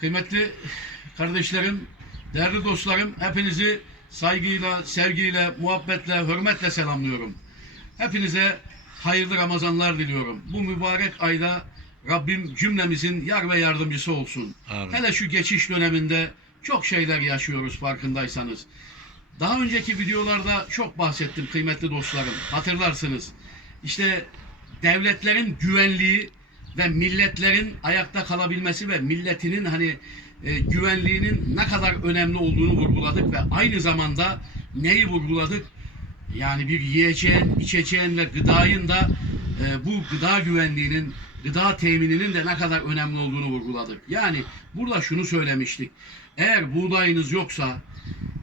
Kıymetli kardeşlerim, değerli dostlarım, hepinizi saygıyla, sevgiyle, muhabbetle, hürmetle selamlıyorum. Hepinize hayırlı Ramazanlar diliyorum. Bu mübarek ayda Rabbim cümlemizin yar ve yardımcısı olsun. Amin. Hele şu geçiş döneminde çok şeyler yaşıyoruz farkındaysanız. Daha önceki videolarda çok bahsettim kıymetli dostlarım. Hatırlarsınız. İşte devletlerin güvenliği ve milletlerin ayakta kalabilmesi ve milletinin hani e, güvenliğinin ne kadar önemli olduğunu vurguladık ve aynı zamanda neyi vurguladık? Yani bir yiyeceğin, içeceğin ve gıdayın da e, bu gıda güvenliğinin, gıda temininin de ne kadar önemli olduğunu vurguladık. Yani burada şunu söylemiştik. Eğer buğdayınız yoksa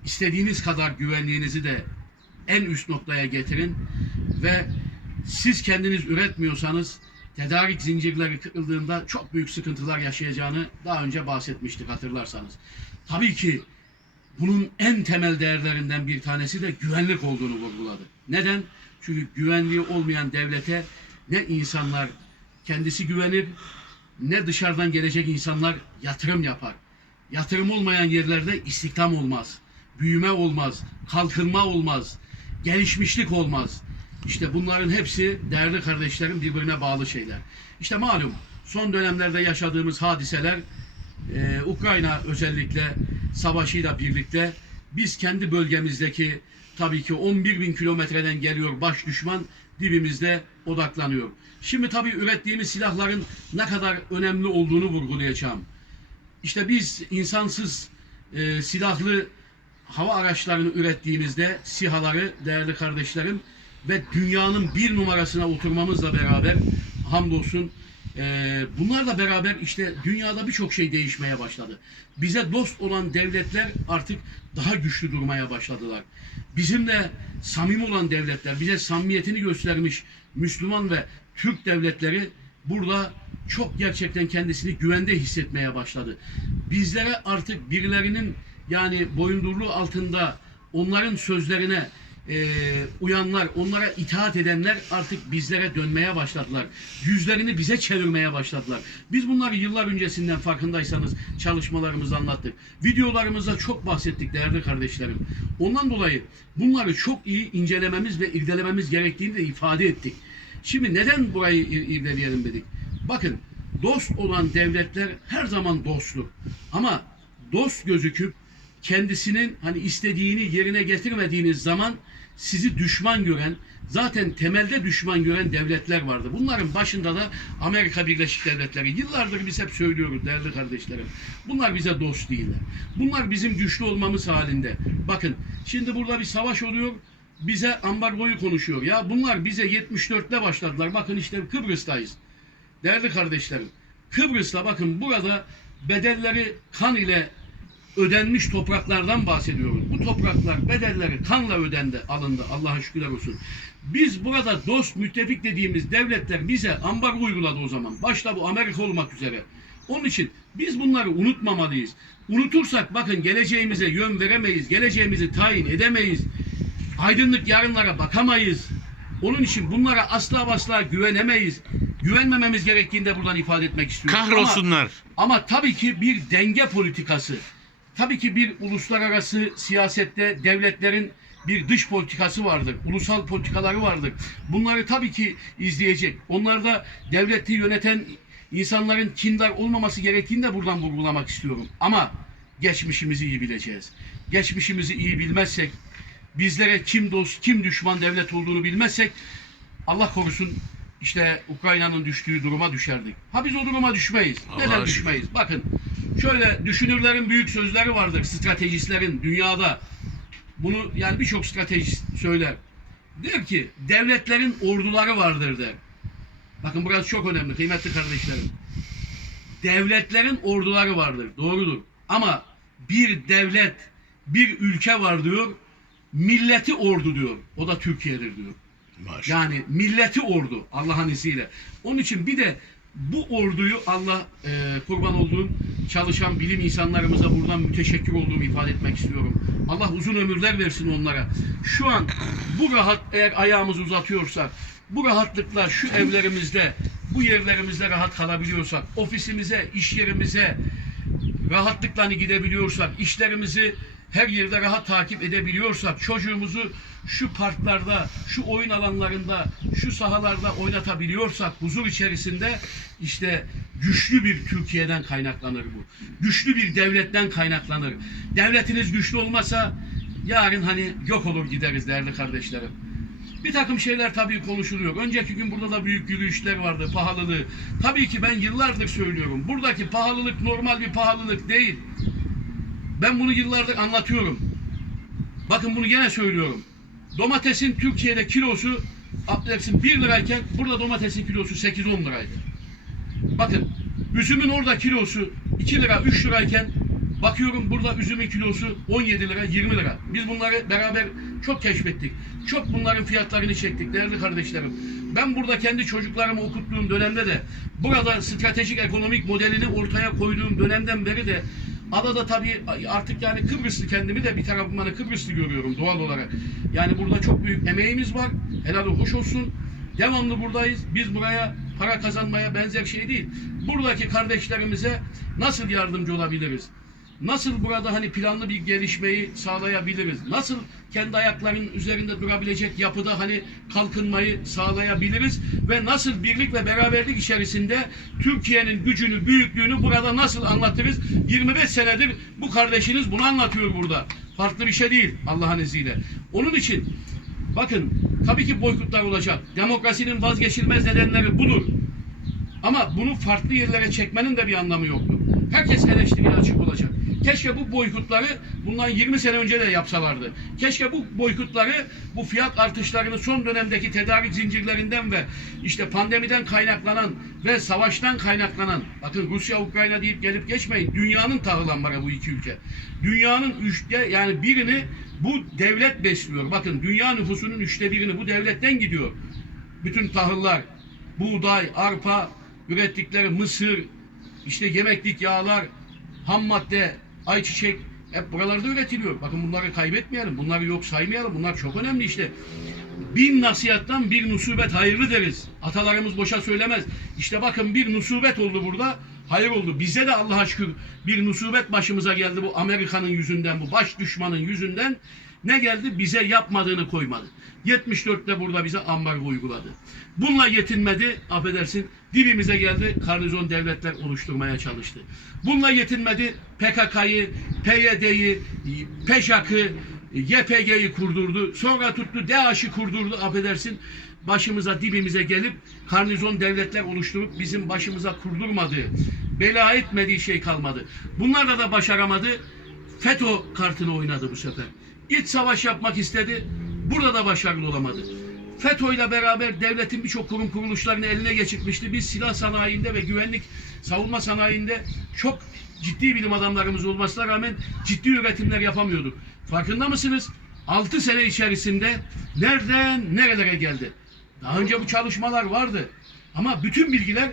istediğiniz kadar güvenliğinizi de en üst noktaya getirin ve siz kendiniz üretmiyorsanız tedarik zincirleri kırıldığında çok büyük sıkıntılar yaşayacağını daha önce bahsetmiştik hatırlarsanız. Tabii ki bunun en temel değerlerinden bir tanesi de güvenlik olduğunu vurguladı. Neden? Çünkü güvenliği olmayan devlete ne insanlar kendisi güvenir ne dışarıdan gelecek insanlar yatırım yapar. Yatırım olmayan yerlerde istihdam olmaz, büyüme olmaz, kalkınma olmaz, gelişmişlik olmaz. İşte bunların hepsi değerli kardeşlerim birbirine bağlı şeyler. İşte malum son dönemlerde yaşadığımız hadiseler ee, Ukrayna özellikle savaşıyla birlikte biz kendi bölgemizdeki tabii ki 11 bin kilometreden geliyor baş düşman dibimizde odaklanıyor. Şimdi tabii ürettiğimiz silahların ne kadar önemli olduğunu vurgulayacağım. İşte biz insansız e, silahlı hava araçlarını ürettiğimizde SİHA'ları değerli kardeşlerim ve dünyanın bir numarasına oturmamızla beraber hamdolsun e, bunlarla beraber işte dünyada birçok şey değişmeye başladı. Bize dost olan devletler artık daha güçlü durmaya başladılar. Bizimle samimi olan devletler, bize samimiyetini göstermiş Müslüman ve Türk devletleri burada çok gerçekten kendisini güvende hissetmeye başladı. Bizlere artık birilerinin yani boyundurluğu altında onların sözlerine e, uyanlar, onlara itaat edenler artık bizlere dönmeye başladılar. Yüzlerini bize çevirmeye başladılar. Biz bunları yıllar öncesinden farkındaysanız çalışmalarımızda anlattık. Videolarımızda çok bahsettik değerli kardeşlerim. Ondan dolayı bunları çok iyi incelememiz ve irdelememiz gerektiğini de ifade ettik. Şimdi neden burayı ir- irdeleyelim dedik? Bakın dost olan devletler her zaman dosttur. Ama dost gözüküp kendisinin hani istediğini yerine getirmediğiniz zaman sizi düşman gören, zaten temelde düşman gören devletler vardı. Bunların başında da Amerika Birleşik Devletleri. Yıllardır biz hep söylüyoruz değerli kardeşlerim. Bunlar bize dost değiller. Bunlar bizim güçlü olmamız halinde. Bakın şimdi burada bir savaş oluyor. Bize ambargoyu konuşuyor. Ya bunlar bize 74'te başladılar. Bakın işte Kıbrıs'tayız. Değerli kardeşlerim. Kıbrıs'ta bakın burada bedelleri kan ile ödenmiş topraklardan bahsediyoruz. Bu topraklar bedelleri kanla ödendi, alındı. Allah'a şükürler olsun. Biz burada dost, müttefik dediğimiz devletler bize ambargo uyguladı o zaman. Başta bu Amerika olmak üzere. Onun için biz bunları unutmamalıyız. Unutursak bakın geleceğimize yön veremeyiz. Geleceğimizi tayin edemeyiz. Aydınlık yarınlara bakamayız. Onun için bunlara asla asla güvenemeyiz. Güvenmememiz gerektiğini de buradan ifade etmek istiyorum. Ama- Kahrolsunlar. ama tabii ki bir denge politikası, tabii ki bir uluslararası siyasette devletlerin bir dış politikası vardır, ulusal politikaları vardır. Bunları tabii ki izleyecek. Onlarda devleti yöneten insanların kindar olmaması gerektiğini de buradan vurgulamak istiyorum. Ama geçmişimizi iyi bileceğiz. Geçmişimizi iyi bilmezsek, bizlere kim dost, kim düşman devlet olduğunu bilmezsek Allah korusun işte Ukrayna'nın düştüğü duruma düşerdik. Ha biz o duruma düşmeyiz. Allah'a Neden düşmeyiz? Bakın şöyle düşünürlerin büyük sözleri vardır. Stratejistlerin dünyada. Bunu yani birçok stratejist söyler. Der ki devletlerin orduları vardır der. Bakın burası çok önemli kıymetli kardeşlerim. Devletlerin orduları vardır. Doğrudur. Ama bir devlet, bir ülke var diyor. Milleti ordu diyor. O da Türkiye'dir diyor. Maşallah. Yani milleti ordu Allah'ın izniyle. Onun için bir de bu orduyu Allah e, kurban olduğum çalışan bilim insanlarımıza buradan müteşekkir olduğumu ifade etmek istiyorum. Allah uzun ömürler versin onlara. Şu an bu rahat eğer ayağımızı uzatıyorsak bu rahatlıkla şu evlerimizde bu yerlerimizde rahat kalabiliyorsak, ofisimize, iş yerimize rahatlıkla hani gidebiliyorsak, işlerimizi her yerde rahat takip edebiliyorsak, çocuğumuzu şu parklarda, şu oyun alanlarında, şu sahalarda oynatabiliyorsak huzur içerisinde işte güçlü bir Türkiye'den kaynaklanır bu. Güçlü bir devletten kaynaklanır. Devletiniz güçlü olmasa yarın hani yok olur gideriz değerli kardeşlerim. Bir takım şeyler tabii konuşuluyor. Önceki gün burada da büyük yürüyüşler vardı, pahalılığı. Tabii ki ben yıllardır söylüyorum. Buradaki pahalılık normal bir pahalılık değil. Ben bunu yıllardır anlatıyorum. Bakın bunu gene söylüyorum. Domatesin Türkiye'de kilosu affedersin 1 lirayken burada domatesin kilosu 8-10 liraydı. Bakın üzümün orada kilosu 2 lira 3 lirayken bakıyorum burada üzümün kilosu 17 lira 20 lira. Biz bunları beraber çok keşfettik. Çok bunların fiyatlarını çektik değerli kardeşlerim. Ben burada kendi çocuklarımı okuttuğum dönemde de burada stratejik ekonomik modelini ortaya koyduğum dönemden beri de Adada tabii artık yani Kıbrıslı kendimi de bir tarafımdan da Kıbrıslı görüyorum doğal olarak. Yani burada çok büyük emeğimiz var. Helal hoş olsun. Devamlı buradayız. Biz buraya para kazanmaya benzer şey değil. Buradaki kardeşlerimize nasıl yardımcı olabiliriz? Nasıl burada hani planlı bir gelişmeyi sağlayabiliriz? Nasıl kendi ayaklarının üzerinde durabilecek yapıda hani kalkınmayı sağlayabiliriz? Ve nasıl birlik ve beraberlik içerisinde Türkiye'nin gücünü, büyüklüğünü burada nasıl anlatırız? 25 senedir bu kardeşiniz bunu anlatıyor burada. Farklı bir şey değil Allah'ın izniyle. Onun için bakın tabii ki boykotlar olacak. Demokrasinin vazgeçilmez nedenleri budur. Ama bunu farklı yerlere çekmenin de bir anlamı yoktu. Herkes eleştiriye açık olacak. Keşke bu boykotları bundan 20 sene önce de yapsalardı. Keşke bu boykotları, bu fiyat artışlarını son dönemdeki tedarik zincirlerinden ve işte pandemiden kaynaklanan ve savaştan kaynaklanan, bakın Rusya, Ukrayna deyip gelip geçmeyin. Dünyanın tahılanları bu iki ülke. Dünyanın üçte yani birini bu devlet besliyor. Bakın dünya nüfusunun üçte birini bu devletten gidiyor. Bütün tahıllar, buğday, arpa, ürettikleri mısır, işte yemeklik yağlar, ham madde, ayçiçek hep buralarda üretiliyor. Bakın bunları kaybetmeyelim, bunları yok saymayalım. Bunlar çok önemli işte. Bin nasihattan bir nusubet hayırlı deriz. Atalarımız boşa söylemez. İşte bakın bir nusubet oldu burada. Hayır oldu. Bize de Allah'a şükür bir nusubet başımıza geldi bu Amerika'nın yüzünden, bu baş düşmanın yüzünden. Ne geldi? Bize yapmadığını koymadı. 74'te burada bize ambargo uyguladı. Bununla yetinmedi, affedersin, dibimize geldi, karnizon devletler oluşturmaya çalıştı. Bununla yetinmedi, PKK'yı, PYD'yi, PEŞAK'ı, YPG'yi kurdurdu. Sonra tuttu, DAEŞ'i kurdurdu, affedersin. Başımıza, dibimize gelip karnizon devletler oluşturup bizim başımıza kurdurmadığı, bela etmediği şey kalmadı. Bunlarla da başaramadı. FETÖ kartını oynadı bu sefer. İç savaş yapmak istedi. Burada da başarılı olamadı. FETÖ ile beraber devletin birçok kurum kuruluşlarını eline geçirmişti. Biz silah sanayinde ve güvenlik savunma sanayinde çok ciddi bilim adamlarımız olmasına rağmen ciddi üretimler yapamıyorduk. Farkında mısınız? 6 sene içerisinde nereden nerelere geldi? Daha önce bu çalışmalar vardı. Ama bütün bilgiler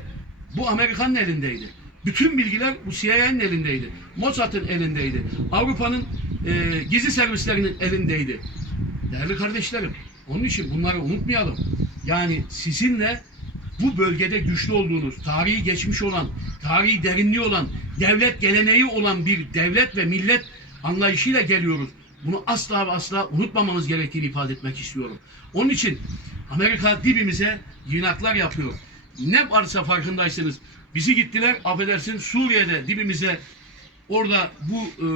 bu Amerikan'ın elindeydi. Bütün bilgiler bu CIA'nın elindeydi. Mossad'ın elindeydi. Avrupa'nın e, gizli servislerinin elindeydi. Değerli kardeşlerim, onun için bunları unutmayalım. Yani sizinle bu bölgede güçlü olduğunuz, tarihi geçmiş olan, tarihi derinliği olan, devlet geleneği olan bir devlet ve millet anlayışıyla geliyoruz. Bunu asla ve asla unutmamamız gerektiğini ifade etmek istiyorum. Onun için Amerika dibimize yığınaklar yapıyor. Ne varsa farkındaysanız bizi gittiler affedersin Suriye'de dibimize orada bu e,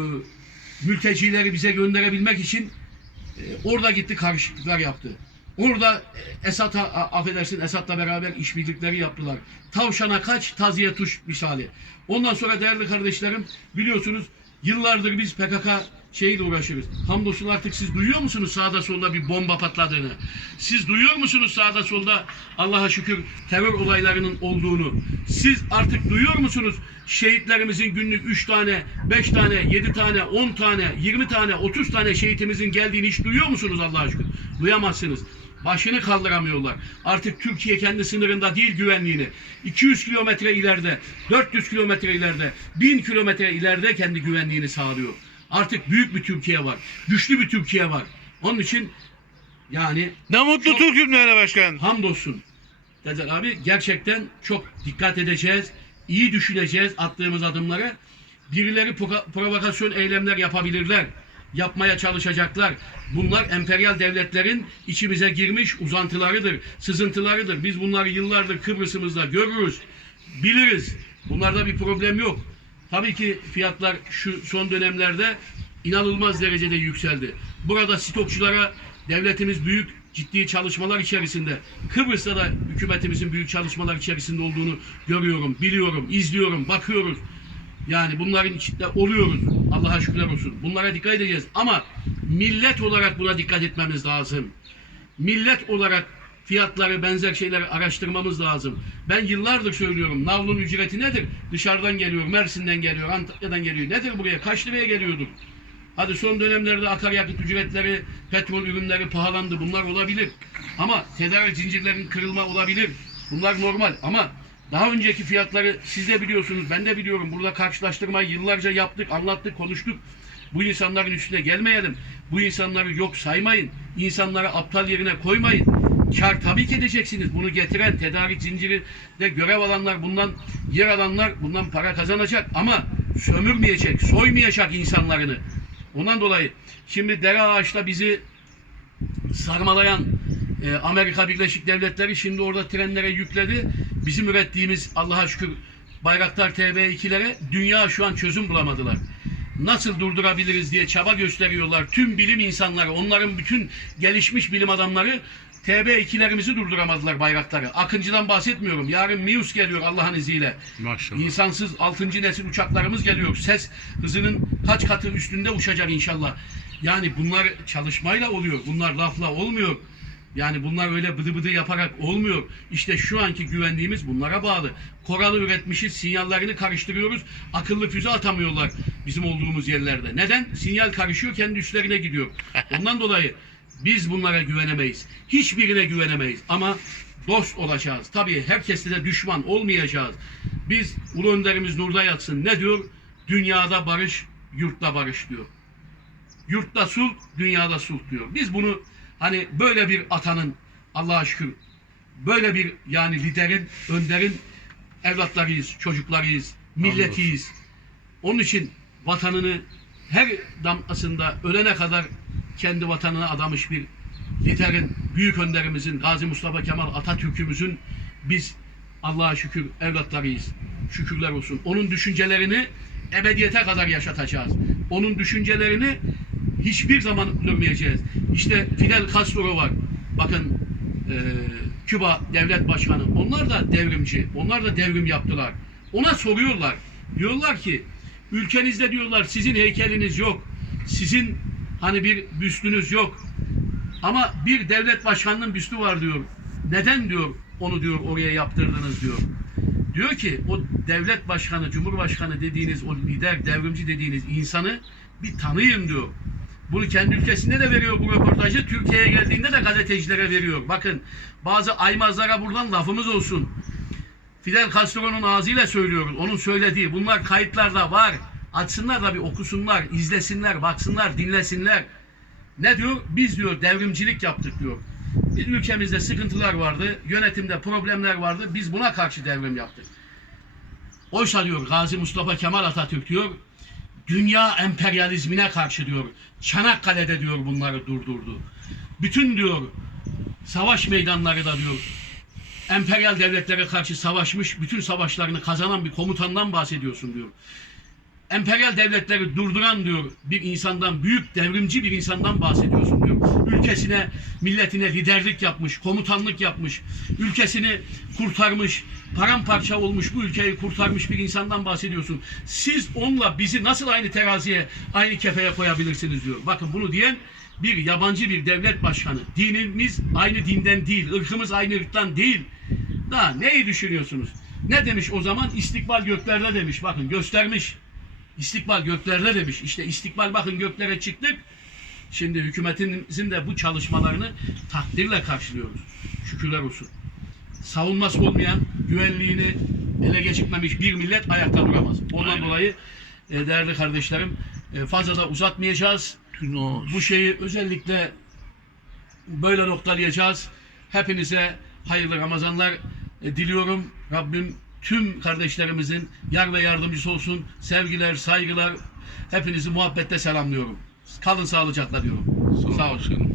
mültecileri bize gönderebilmek için e, orada gitti karışıklıklar yaptı. Orada e, Esat'a affedersin Esat'la beraber işbirlikleri yaptılar. Tavşana kaç, taziye tuş misali. Ondan sonra değerli kardeşlerim biliyorsunuz yıllardır biz PKK şeyle uğraşırız. Hamdolsun artık siz duyuyor musunuz sağda solda bir bomba patladığını? Siz duyuyor musunuz sağda solda Allah'a şükür terör olaylarının olduğunu? Siz artık duyuyor musunuz şehitlerimizin günlük 3 tane, 5 tane, 7 tane, 10 tane, 20 tane, 30 tane şehitimizin geldiğini hiç duyuyor musunuz Allah'a şükür? Duyamazsınız. Başını kaldıramıyorlar. Artık Türkiye kendi sınırında değil güvenliğini. 200 kilometre ileride, 400 kilometre ileride, 1000 kilometre ileride kendi güvenliğini sağlıyor. Artık büyük bir Türkiye var. Güçlü bir Türkiye var. Onun için yani Ne mutlu Çok- Türk'üm değerli başkan. hamdolsun. Sezer abi gerçekten çok dikkat edeceğiz. iyi düşüneceğiz attığımız adımları. Birileri provokasyon eylemler yapabilirler. Yapmaya çalışacaklar. Bunlar emperyal devletlerin içimize girmiş uzantılarıdır, sızıntılarıdır. Biz bunları yıllardır Kıbrıs'ımızda görürüz, biliriz. Bunlarda bir problem yok. Tabii ki fiyatlar şu son dönemlerde inanılmaz derecede yükseldi. Burada stokçulara devletimiz büyük ciddi çalışmalar içerisinde. Kıbrıs'ta da hükümetimizin büyük çalışmalar içerisinde olduğunu görüyorum, biliyorum, izliyorum, bakıyoruz. Yani bunların içinde oluyoruz. Allah'a şükürler olsun. Bunlara dikkat edeceğiz. Ama millet olarak buna dikkat etmemiz lazım. Millet olarak fiyatları, benzer şeyleri araştırmamız lazım. Ben yıllardır söylüyorum. Navlun ücreti nedir? Dışarıdan geliyor, Mersin'den geliyor, Antalya'dan geliyor. Nedir buraya? Kaç liraya geliyordur? Hadi son dönemlerde akaryakıt ücretleri, petrol ürünleri pahalandı. Bunlar olabilir. Ama tedarik zincirlerinin kırılma olabilir. Bunlar normal. Ama daha önceki fiyatları siz de biliyorsunuz, ben de biliyorum. Burada karşılaştırmayı yıllarca yaptık, anlattık, konuştuk. Bu insanların üstüne gelmeyelim. Bu insanları yok saymayın. İnsanları aptal yerine koymayın. Kar tabii ki edeceksiniz. Bunu getiren tedarik zincirinde görev alanlar, bundan yer alanlar bundan para kazanacak ama sömürmeyecek, soymayacak insanlarını. Ondan dolayı şimdi dere ağaçta bizi sarmalayan e, Amerika Birleşik Devletleri şimdi orada trenlere yükledi. Bizim ürettiğimiz Allah'a şükür Bayraktar TB2'lere dünya şu an çözüm bulamadılar. Nasıl durdurabiliriz diye çaba gösteriyorlar. Tüm bilim insanları, onların bütün gelişmiş bilim adamları TB2'lerimizi durduramadılar bayrakları. Akıncı'dan bahsetmiyorum. Yarın Mius geliyor Allah'ın izniyle. Maşallah. İnsansız 6. nesil uçaklarımız geliyor. Ses hızının kaç katı üstünde uçacak inşallah. Yani bunlar çalışmayla oluyor. Bunlar lafla olmuyor. Yani bunlar öyle bıdı bıdı yaparak olmuyor. İşte şu anki güvendiğimiz bunlara bağlı. Koralı üretmişiz, sinyallerini karıştırıyoruz. Akıllı füze atamıyorlar bizim olduğumuz yerlerde. Neden? Sinyal karışıyor, kendi üstlerine gidiyor. Ondan dolayı biz bunlara güvenemeyiz. Hiçbirine güvenemeyiz. Ama dost olacağız. Tabii herkesle de düşman olmayacağız. Biz Ulu Önderimiz nurda yatsın. Ne diyor? Dünyada barış, yurtta barış diyor. Yurtta sulh, dünyada sulh diyor. Biz bunu hani böyle bir atanın Allah'a şükür böyle bir yani liderin, önderin evlatlarıyız, çocuklarıyız, milletiyiz. Onun için vatanını her damlasında ölene kadar kendi vatanına adamış bir liderin, büyük önderimizin, Gazi Mustafa Kemal Atatürk'ümüzün biz Allah'a şükür evlatlarıyız. Şükürler olsun. Onun düşüncelerini ebediyete kadar yaşatacağız. Onun düşüncelerini hiçbir zaman öldürmeyeceğiz. İşte Fidel Castro var. Bakın e, Küba devlet başkanı. Onlar da devrimci. Onlar da devrim yaptılar. Ona soruyorlar. Diyorlar ki ülkenizde diyorlar sizin heykeliniz yok. Sizin hani bir büstünüz yok. Ama bir devlet başkanının büstü var diyor. Neden diyor onu diyor oraya yaptırdınız diyor. Diyor ki o devlet başkanı, cumhurbaşkanı dediğiniz o lider, devrimci dediğiniz insanı bir tanıyın diyor. Bunu kendi ülkesinde de veriyor bu röportajı. Türkiye'ye geldiğinde de gazetecilere veriyor. Bakın bazı aymazlara buradan lafımız olsun. Fidel Castro'nun ağzıyla söylüyoruz. Onun söylediği. Bunlar kayıtlarda var. Açsınlar da bir okusunlar, izlesinler, baksınlar, dinlesinler. Ne diyor? Biz diyor devrimcilik yaptık diyor. Biz ülkemizde sıkıntılar vardı, yönetimde problemler vardı. Biz buna karşı devrim yaptık. Oysa diyor Gazi Mustafa Kemal Atatürk diyor dünya emperyalizmine karşı diyor Çanakkale'de diyor bunları durdurdu. Bütün diyor savaş meydanları da diyor emperyal devletlere karşı savaşmış, bütün savaşlarını kazanan bir komutandan bahsediyorsun diyor. Emperyal devletleri durduran diyor bir insandan, büyük devrimci bir insandan bahsediyorsun diyor. Ülkesine, milletine liderlik yapmış, komutanlık yapmış, ülkesini kurtarmış, paramparça olmuş bu ülkeyi kurtarmış bir insandan bahsediyorsun. Siz onunla bizi nasıl aynı teraziye, aynı kefeye koyabilirsiniz diyor. Bakın bunu diyen bir yabancı bir devlet başkanı. Dinimiz aynı dinden değil, ırkımız aynı ırktan değil. Daha neyi düşünüyorsunuz? Ne demiş o zaman? İstikbal göklerde demiş. Bakın göstermiş. İstikbal göklerde demiş. İşte istikbal bakın göklere çıktık. Şimdi hükümetimizin de bu çalışmalarını takdirle karşılıyoruz. Şükürler olsun. Savunması olmayan, güvenliğini ele geçirmemiş bir millet ayakta duramaz. Ondan Aynen. dolayı e, değerli kardeşlerim e, fazla da uzatmayacağız. Bu şeyi özellikle böyle noktalayacağız. Hepinize hayırlı Ramazanlar. e, diliyorum. Rabbim tüm kardeşlerimizin yar ve yardımcısı olsun. Sevgiler, saygılar. Hepinizi muhabbetle selamlıyorum. Kalın sağlıcakla diyorum. Sağ Sağ olun.